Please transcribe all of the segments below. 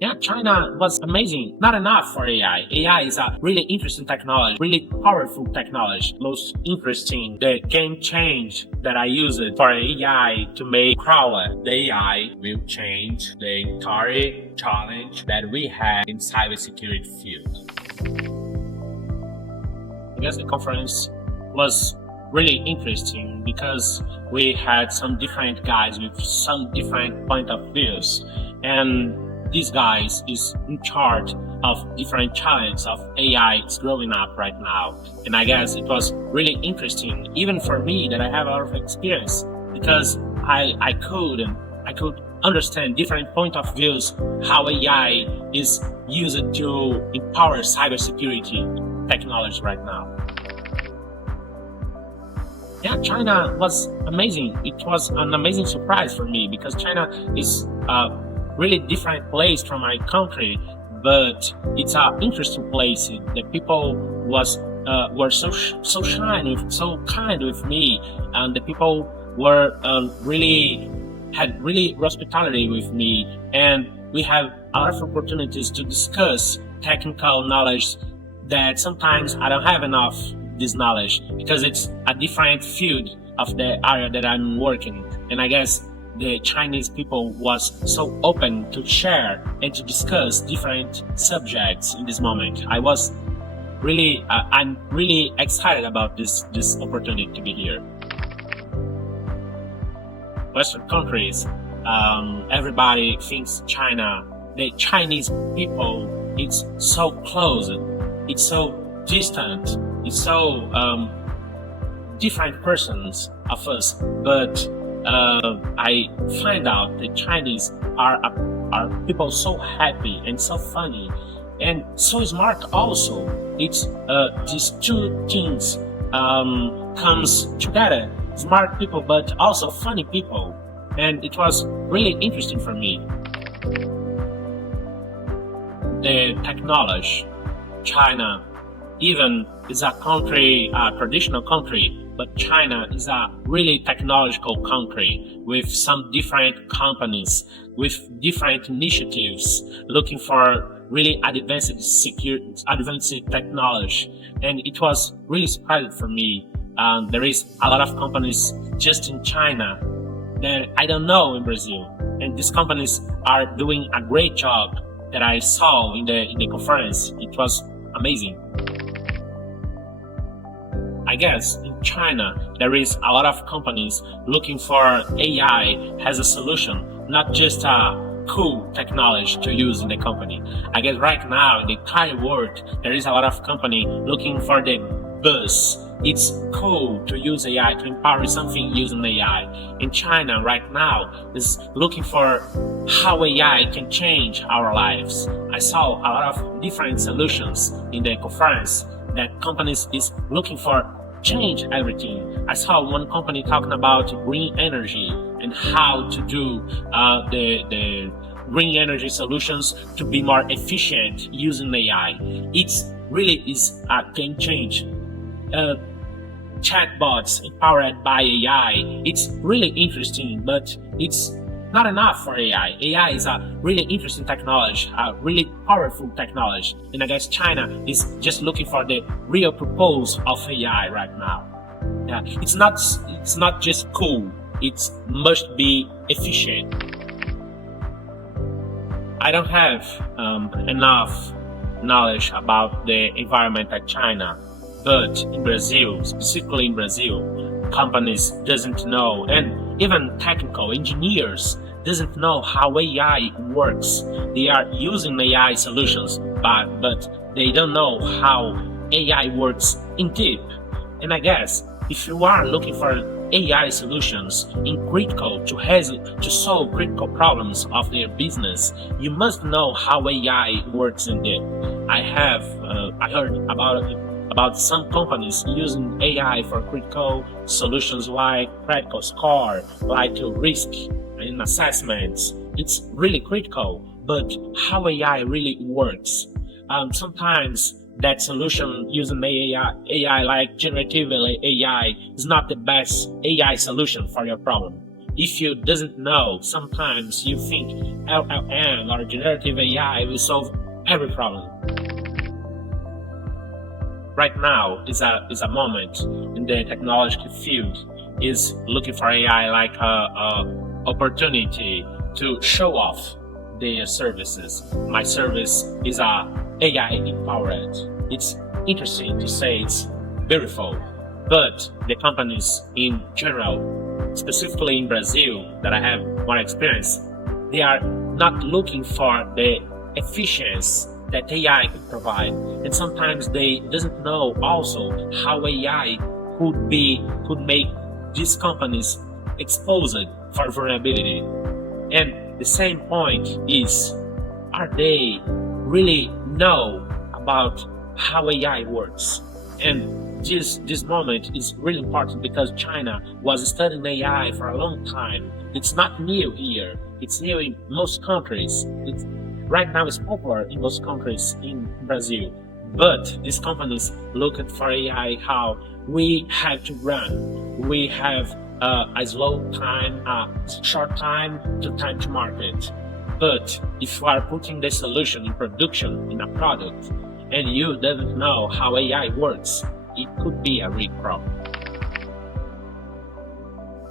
Yeah, China was amazing. Not enough for AI. AI is a really interesting technology, really powerful technology. Most interesting, the game change that I use it for AI to make crawler. The AI will change the entire challenge that we have in cybersecurity field. I guess the conference was really interesting because we had some different guys with some different point of views, and these guys is in charge of different challenges of AI is growing up right now. And I guess it was really interesting, even for me that I have a lot of experience, because I could understand different point of views how AI is used to empower cybersecurity technology right now. Yeah, China was amazing. It was an amazing surprise for me because China is a really different place from my country, but it's an interesting place. The people were so so kind with me, and the people were had really hospitality with me, and we have a lot of opportunities to discuss technical knowledge that sometimes I don't have enough this knowledge because it's a different field of the area that I'm working. And I guess the Chinese people was so open to share and to discuss different subjects in this moment. I'm really excited about this opportunity to be here. Western countries, everybody thinks China, the Chinese people, it's so close, it's so distant, it's so different persons of us, but I find out the Chinese are people so happy and so funny and so smart also. It's these two things comes together, smart people but also funny people, and it was really interesting for me. The technology, China even is a country, a traditional country, but China is a really technological country with some different companies, with different initiatives, looking for really advanced technology. And it was really surprising for me. There is a lot of companies just in China that I don't know in Brazil. And these companies are doing a great job that I saw in the conference. It was amazing. I guess in China, there is a lot of companies looking for AI as a solution, not just a cool technology to use in the company. I guess right now in the entire world, there is a lot of company looking for the buzz. It's cool to use AI, to empower something using AI. In China right now is looking for how AI can change our lives. I saw a lot of different solutions in the conference that companies is looking for change everything. I saw one company talking about green energy and how to do the green energy solutions to be more efficient using AI. It's really is a game change. Chatbots empowered by AI. It's really interesting, but it's not enough for AI. AI is a really interesting technology, a really powerful technology. And I guess China is just looking for the real purpose of AI right now. Yeah, it's not just cool. It must be efficient. I don't have enough knowledge about the environment at China, but in Brazil, specifically in Brazil, companies doesn't know, and even technical engineers doesn't know how AI works. They are using AI solutions, but they don't know how AI works in deep. And I guess if you are looking for AI solutions in critical to solve critical problems of their business, you must know how AI works in deep. I heard about some companies using AI for critical solutions like critical score, like risk in assessments. It's really critical, but how AI really works. Sometimes that solution using AI like generative AI is not the best AI solution for your problem. if you doesn't know, sometimes you think LLM or generative AI will solve every problem. Right now is a moment in the technological field is looking for AI like a opportunity to show off their services. My service is AI empowered. It's interesting to say, it's beautiful, but the companies in general, specifically in Brazil, that I have more experience, they are not looking for the efficiency that AI could provide, and sometimes they doesn't know also how AI could make these companies exposed for vulnerability. And the same point is, are they really know about how AI works? And this moment is really important because China was studying AI for a long time. It's not new here. It's new in most countries. Right now it's popular in most countries in Brazil. But these companies look at for AI how we have to run. We have a slow time, a short time to market. But if you are putting the solution in production in a product and you doesn't know how AI works, it could be a real problem.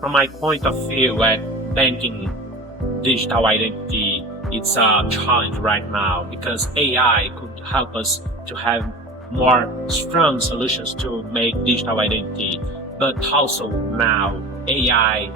From my point of view at banking digital identity, it's a challenge right now because AI could help us to have more strong solutions to make digital identity. But also now AI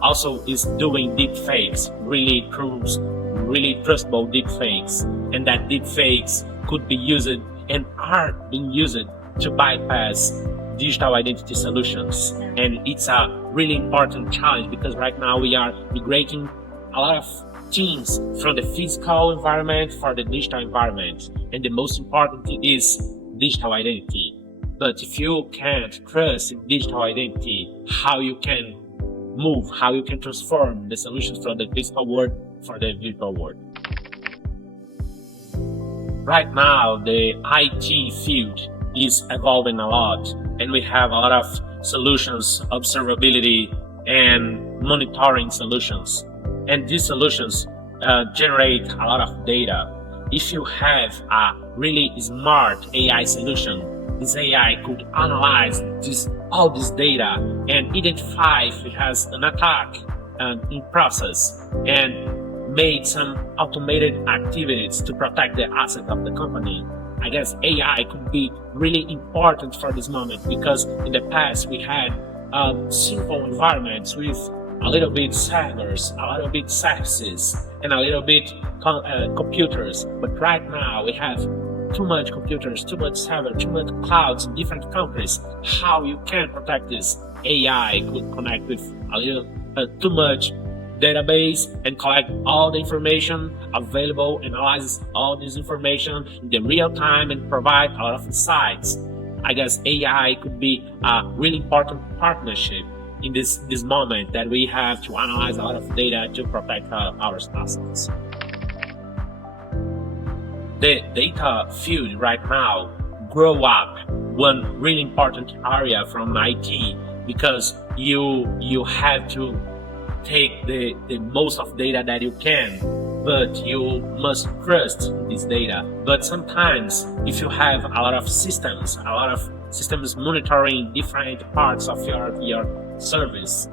also is doing deep fakes, really trustable deep fakes, and that deep fakes could be used and are being used to bypass digital identity solutions. And it's a really important challenge because right now we are migrating a lot of teams from the physical environment for the digital environment, and the most important is digital identity. But if you can't trust in digital identity, how you can move, how you can transform the solutions from the physical world for the virtual world. Right now, the IT field is evolving a lot, and we have a lot of solutions, observability and monitoring solutions. And these solutions generate a lot of data. If you have a really smart AI solution, this AI could analyze all this data and identify if it has an attack in process and make some automated activities to protect the asset of the company. I guess AI could be really important for this moment because in the past we had simple environments with a little bit servers, a little bit services, and a little bit computers. But right now we have too much computers, too much server, too much clouds in different countries. How you can protect this? AI could connect with a little too much database and collect all the information available, analyze all this information in the real time and provide a lot of insights. I guess AI could be a really important partnership in this moment that we have to analyze a lot of data to protect our assets. The data field right now grow up one really important area from IT because you have to take the most of data that you can, but you must trust this data. But sometimes if you have a lot of systems monitoring different parts of your service,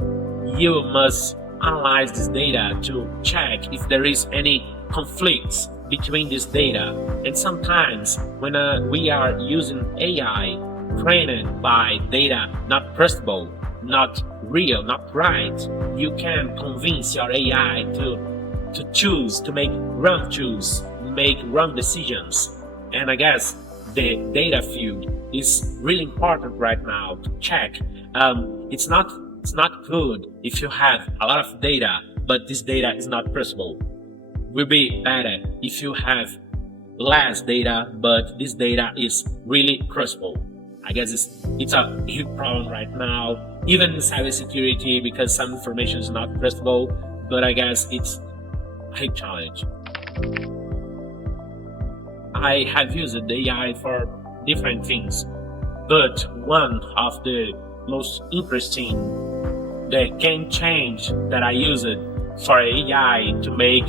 you must analyze this data to check if there is any conflicts between this data. And sometimes when we are using AI trained by data not trustable, not real, not right, you can convince your AI to choose, to make wrong decisions. And I guess the data field is really important right now to check. It's not good if you have a lot of data, but this data is not trustable. Will be better if you have less data, but this data is really trustable. I guess it's a huge problem right now, even in cybersecurity, because some information is not trustable, but I guess it's a big challenge. I have used the AI for different things, but one of the most interesting the game change that I used for AI to make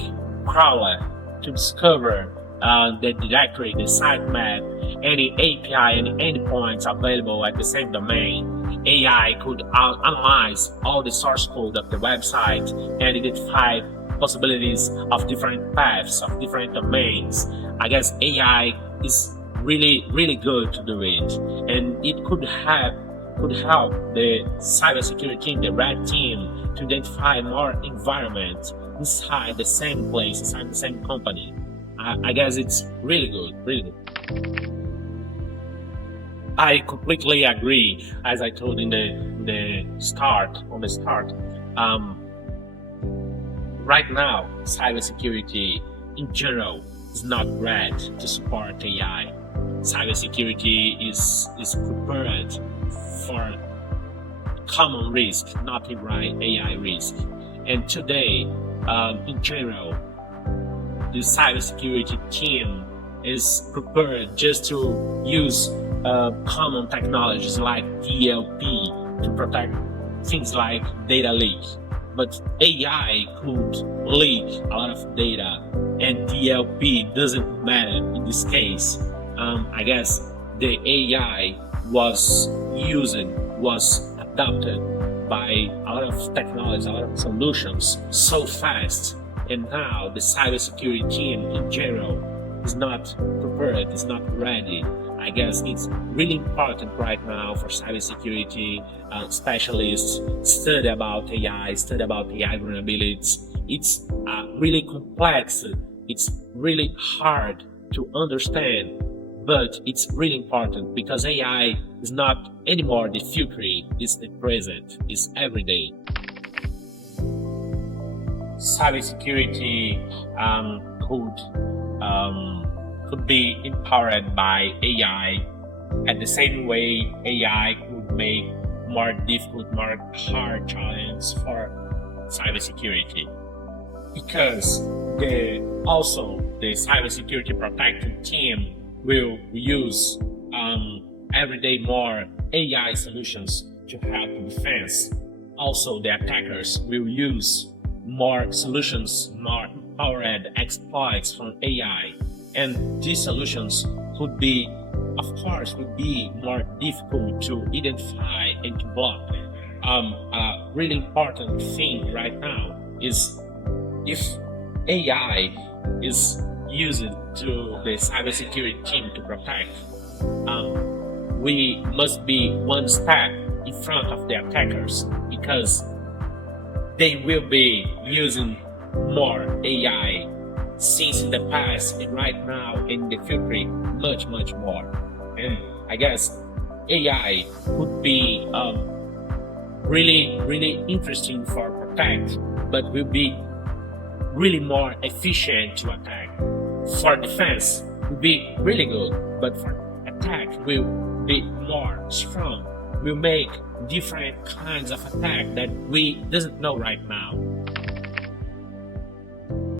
crawler to discover the directory, the sitemap, any API, any endpoints available at the same domain. AI could analyze all the source code of the website and identify possibilities of different paths, of different domains. I guess AI is really good to do it, and it could help the cybersecurity team, the red team, to identify more environment inside the same place, inside the same company. I guess it's really good. I completely agree, as I told in the start. Right now, cybersecurity in general is not ready to support AI. Cybersecurity is prepared for common risk, not AI risk. And today, in general, the cybersecurity team is prepared just to use common technologies like DLP to protect things like data leak. But AI could leak a lot of data, and DLP doesn't matter in this case. I guess the AI was adopted by a lot of technologies, a lot of solutions so fast, and now the cybersecurity team in general is not prepared, is not ready. I guess it's really important right now for cybersecurity specialists study about AI, study about AI vulnerabilities. It's really complex. It's really hard to understand, but it's really important because AI is not anymore the future, it's the present, it's everyday. Cybersecurity could be empowered by AI at the same way AI could make more difficult, more hard challenges for cybersecurity. Because the cybersecurity protection team will use every day more AI solutions to help defense. Also, the attackers will use more solutions, more empowered exploits from AI. And these solutions would be more difficult to identify and to block. A really important thing right now is if AI is used to the cybersecurity team to protect, we must be one step in front of the attackers because they will be using more AI since in the past and right now in the future much more. And I guess AI would be really interesting for protect, but will be really more efficient to attack. For defense will be really good, but for attack will be more strong. Will make different kinds of attack that we doesn't know right now.